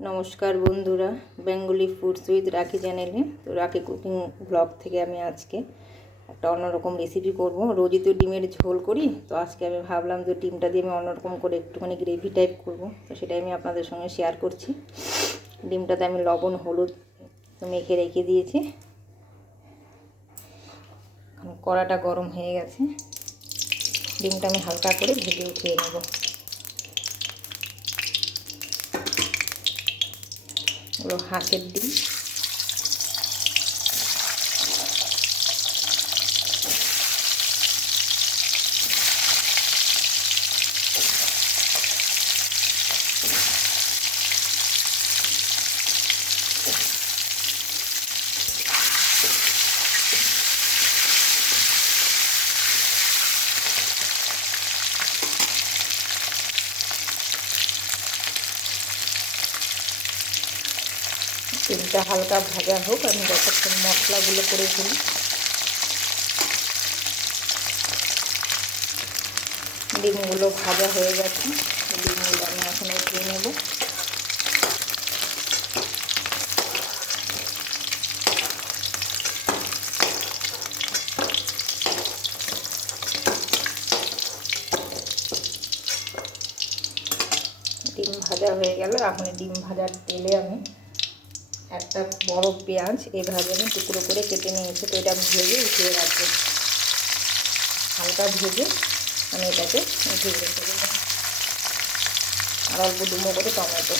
नमस्कार बंधुरा Bengali foods with राखी चैनेले तो राखी कुकिंग ब्लग থেকে আমি আজকে একটা অন্যরকম রেসিপি করব। রোজই তো ডিমের ঝোল করি, তো আজকে আমি ভাবলাম যে ডিমটা দিয়ে আমি অন্যরকম করে একটুখানি গ্রেভি টাইপ করব। তো সেটাই আমি আপনাদের সঙ্গে শেয়ার করছি। ডিমটাতে আমি লবণ হলুদ মেখে রেখে দিয়েছি। কড়াটা গরম হয়ে গেছে, ডিমটা আমি হালকা করে ভেজে উঠিয়ে নেব। এগুলো হাঁসের ডিম। ডিমটা হালকা ভাজা হোক, আমি যতক্ষণ মশলাগুলো করে ফেলি। ডিমগুলো ভাজা হয়ে গেছে, ডিমগুলো আমি এখন উঠিয়ে নেব। ডিম ভাজা হয়ে গেল। এখন ডিম ভাজার তেলে আমি একটা বড় পেঁয়াজ এইভাবে আমি টুকরো করে কেটে নিয়েছি, তো এটা আমি ভেজে উঠিয়ে রাখবো। হালকা ভেজে আমি এটাকে উঠিয়ে রেখে দেবো। আর অল্প ডুমো করে টমেটো।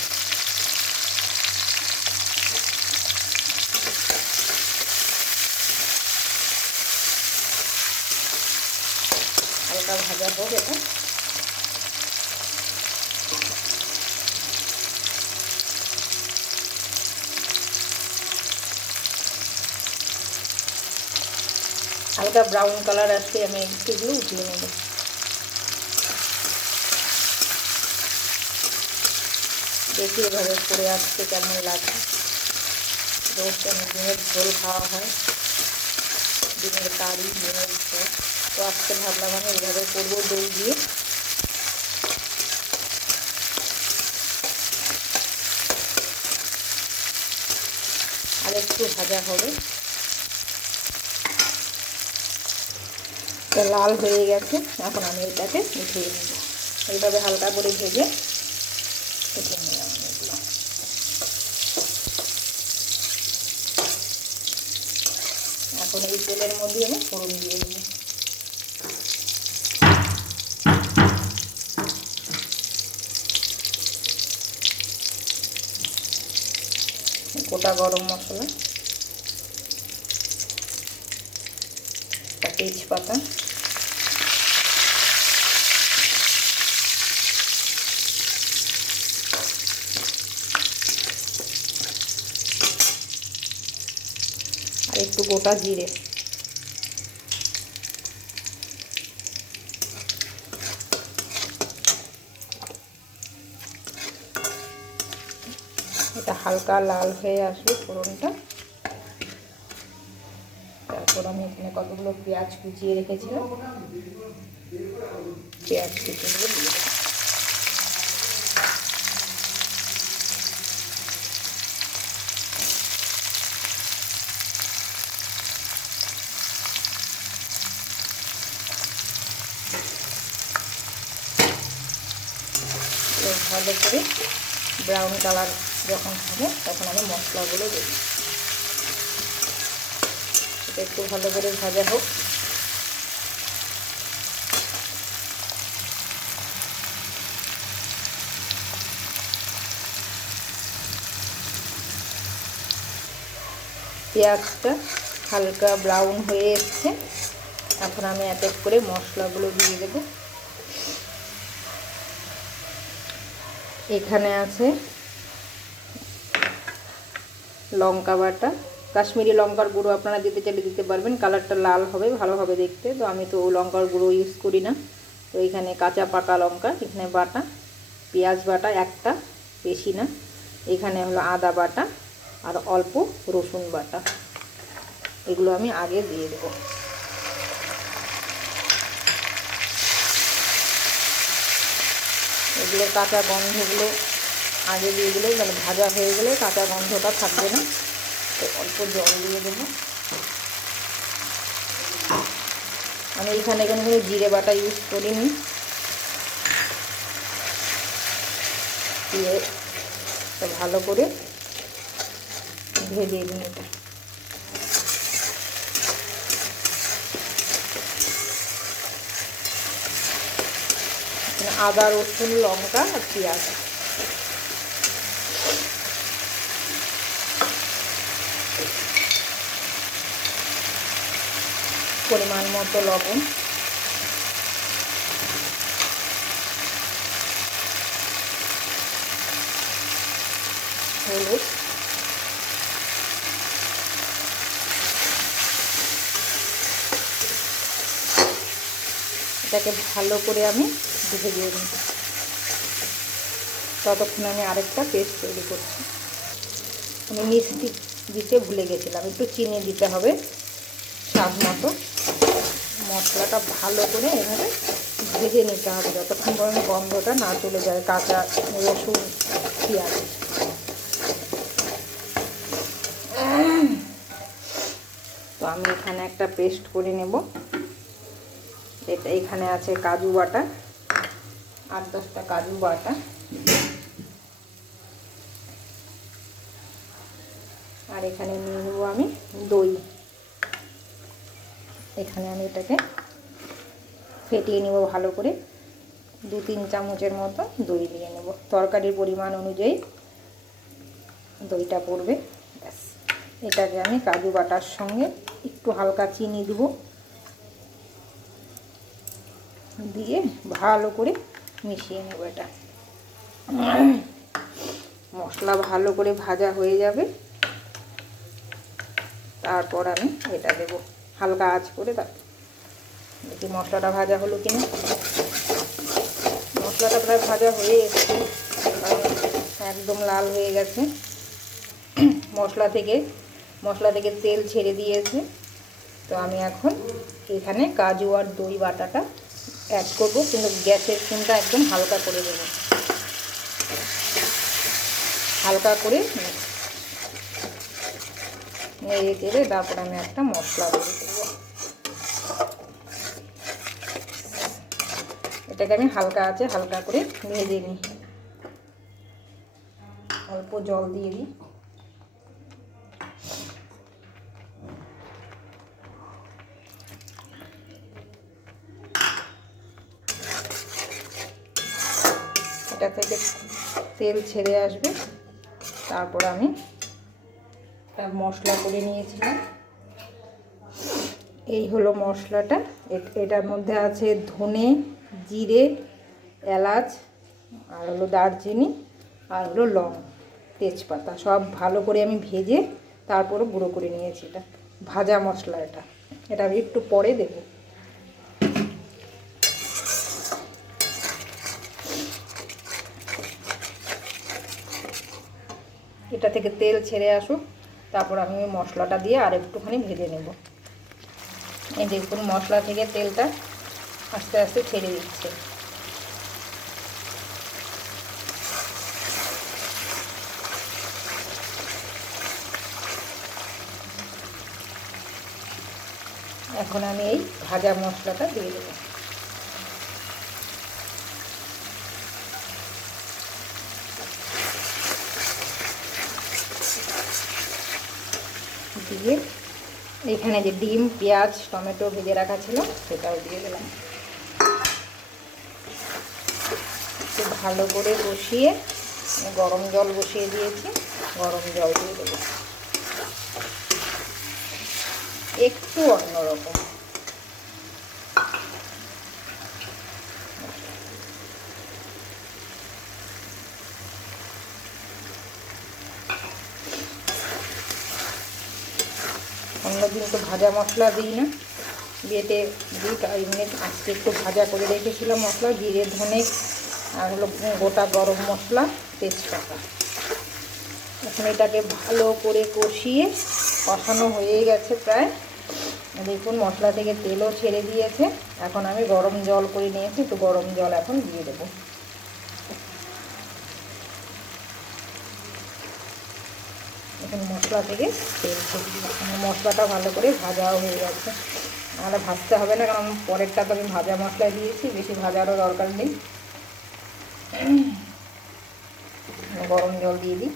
হালকা ভাজা হোক এটা। হালকা ব্রাউন কালার আসলে আমি এগুলো উঠিয়ে নেব। দেখি এভাবে করে আসতে কেমন লাগে। রোজ আমি ডিমের ঝোল খাওয়া হয়, ডিমের কারি, ডিমের ঝোল। তো আজকে ভাবলাম আমি এইভাবে করবো, দই দিয়ে। আর একটু ভাজা হবে, লাল হয়ে গেছে। এখন আমি এটাকে উঠিয়ে নেব। এইভাবে হালকা করে ভেজে উঠিয়ে নিলাম এগুলো। এখন এই তেলের মধ্যে আমি ফোড়ন দিয়ে দেবো। গোটা গরম মশলা, তেজপাতা, আর একটু গোটা জিরে। এটা হালকা লাল হয়ে আসবে ফোড়নটা। তারপর আমি এখানে কতগুলো পেঁয়াজ কুচিয়ে রেখেছিলাম, পেঁয়াজ কুচিগুলো দিয়ে দেবো। ভালো করে ব্রাউন কালার যখন হবে তখন আমি মশলাগুলো দেব। এটা একটু ভালো করে ভাজা হোক। পেঁয়াজটা হালকা ব্রাউন হয়ে এসছে। এখন আমি এক এক করে মশলাগুলো দিয়ে দেব। এখানে আছে লঙ্কা বাটা, কাশ্মীরি লঙ্কার গুঁড়ো আপনারা দিতে চাইলে দিতে পারবেন, কালারটা লাল হবে, ভালো হবে দেখতে। তো আমি তো লঙ্কার গুঁড়ো ইউজ করি না। তো এখানে কাঁচা পাকা লঙ্কা এখানে বাটা, পেঁয়াজ বাটা একটা, বেশি না। এখানে হলো আদা বাটা আর অল্প রসুন বাটা। এগুলো আমি আগে দিয়ে দেবো। এগুলোর কাঁচা গন্ধগুলো আগে দিয়ে দিলে মানে ভাজা হয়ে গেলে কাঁচা গন্ধটা থাকবে না। তো অল্প জল দিয়ে দেবো। আমি এখানে কোনো জিরে বাটা ইউজ করিনি। দিয়ে ভালো করে ভেজে নিই এটা। আদা রসুন লঙ্কা আর পেঁয়াজ, পরিমাণ মতো লবণ, হলুদ, এটাকে ভালো করে আমি ভেজে নিই। ততক্ষণ আমি আরেকটা পেস্ট তৈরি করছি। আমি মিষ্টি দিতে ভুলে গেছিলাম, একটু চিনি দিতে হবে স্বাদ মতো। মশলাটা ভালো করে এভাবে ভেজে নিতে হবে যতক্ষণ পর্যন্ত গন্ধটা না চলে যায় কাঁচা রসুন পেঁয়াজ। তো আমি এখানে একটা পেস্ট করে নেব। এটা এখানে আছে কাজু বাটা, 8-10টা কাজু বাটা, আর এখানে নিয়ে নেব আমি দই। এখানে আমি এটাকে ফেটিয়ে নেব ভালো করে। 2-3 চামচের মতো দই দিয়ে নেব। তরকারির পরিমাণ অনুযায়ী দইটা পড়বে। ব্যাস, এটাকে আমি কাজু বাটার সঙ্গে একটু হালকা চিনি দেব, দিয়ে ভালো করে মিশিয়ে নেব। এটা মশলা ভালো করে ভাজা হয়ে যাবে, তারপর আমি এটা দেব হালকা আঁচ করে। দেখি মশলাটা ভাজা হলো কিনা। মশলাটা প্রায় ভাজা হয়ে এসেছে, একদম লাল হয়ে গেছে। মশলা থেকে তেল ছেড়ে দিয়েছে। তো আমি এখন এখানে কাজু আর দই বাটাটা অ্যাড করব, কিন্তু গ্যাসের ফ্লেমটা একদম হালকা করে দেব। হালকা করে নেড়ে চেড়ে তারপর আমি একটা মশলা দিয়ে দেবো। এটাকে আমি হালকা আছে হালকা করে ভেজে নিই। অল্প জল দিয়ে দিই। এটা থেকে তেল ছেড়ে আসবে, তারপর আমি মশলা করে নিয়েছিলাম। এই হলো মশলাটা। এটার মধ্যে আছে ধনে, জিরে, এলাচ, আর হলো দারচিনি, আর হলো লং, তেজপাতা, সব ভালো করে আমি ভেজে তারপরে গুঁড়ো করে নিয়েছি। এটা ভাজা মশলা। এটা আমি একটু পরে দেবো। এটা থেকে তেল ছেড়ে আসুক, তারপর আমি ওই মশলাটা দিয়ে আর একটুখানি ভেজে নেব। এই দেখুন মশলা থেকে তেলটা আস্তে আস্তে ছেড়ে দিচ্ছে। এখন আমি এই ভাজা মশলাটা দিয়ে দেবো। দিয়ে এখানে যে ডিম, পেঁয়াজ, টমেটো ভেজে রাখা ছিল সেটাও দিয়ে দিলাম। একটু ভালো করে কষিয়ে গরম জল বসিয়ে দিয়েছি, গরম জল দিয়ে দেবো। একটু অন্যরকম। অন্যদিন তো ভাজা মশলা দিই না, বেটে দিই। এমনি আজকে একটু ভাজা করে রেখেছিলাম মশলা, জিরে, ধনে, আর হলো গোটা গরম মশলা, তেজপাতা। এখন এটাকে ভালো করে কষিয়ে কষানো হয়ে গেছে প্রায়। দেখুন মশলা থেকে তেলও ছেড়ে দিয়েছে। এখন আমি গরম জল করে নিয়েছি, একটু গরম জল এখন দিয়ে দেবো। এখন মশলা থেকে তেল ছেড়ে দিব। আমার মশলাটা ভালো করে ভাজাও হয়ে যাচ্ছে, নাহলে ভাজতে হবে না, কারণ পরেরটা তো আমি ভাজা মশলা দিয়েছি, বেশি ভাজারও দরকার নেই। গরম জল দিয়ে দিই।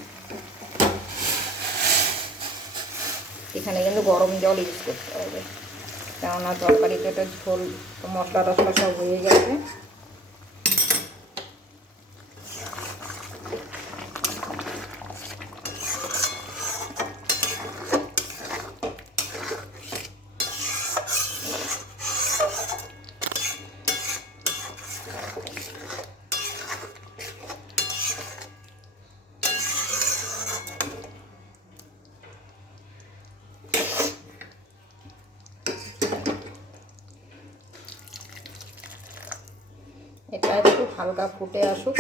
এখানে কিন্তু গরম জল ইউজ করতে হবে, কেননা তরকারিতে একটা ঝোল, মশলা টশলা সব হয়ে গেছে। এটা একটু হালকা ফুটে আসুক।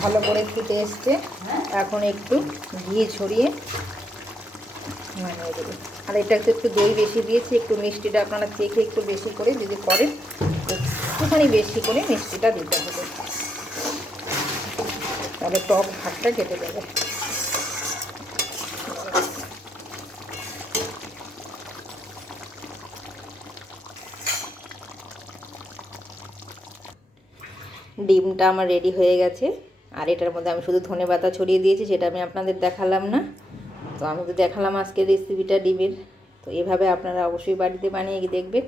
ভালো করে ফুটে এসছে, এখন একটু ঘি ছড়িয়ে নামিয়ে দেবো। আর এটা একটু দই বেশি দিয়েছি, একটু মিষ্টিটা আপনারা চেখে একটু বেশি করে যদি করেন, একটুখানি বেশি করে মিষ্টিটা দিতে হবে, তাহলে টক ভাতটা কেটে যাবে। ডিমটা আমার রেডি হয়ে গেছে, আর এটার মধ্যে আমি শুধু ধনেপাতা ছড়িয়ে দিয়েছি, সেটা আমি আপনাদের দেখালাম না। তো আমি তো দেখালাম আজকের রেসিপিটা ডিমের। তো এভাবে আপনারা অবশ্যই বাড়িতে বানিয়ে দেখবেন।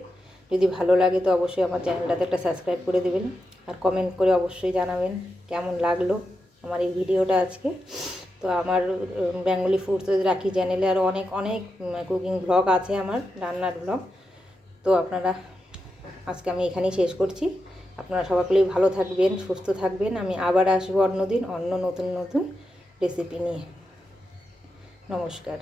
যদি ভালো লাগে তো অবশ্যই আমার চ্যানেলটাতে একটা সাবস্ক্রাইব করে দেবেন, আর কমেন্ট করে অবশ্যই জানাবেন কেমন লাগলো আমার এই ভিডিওটা আজকে। তো আমার বেঙ্গলি ফুডস রাখি চ্যানেলে আরও অনেক অনেক কুকিং ব্লগ আছে, আমার রান্নার ব্লগ। তো আপনারা, আজকে আমি এখানেই শেষ করছি। আপনারা সবাই ভালো থাকবেন, সুস্থ থাকবেন। আমি আবার আসবো অন্য দিন অন্য নতুন নতুন রেসিপি নিয়ে। নমস্কার।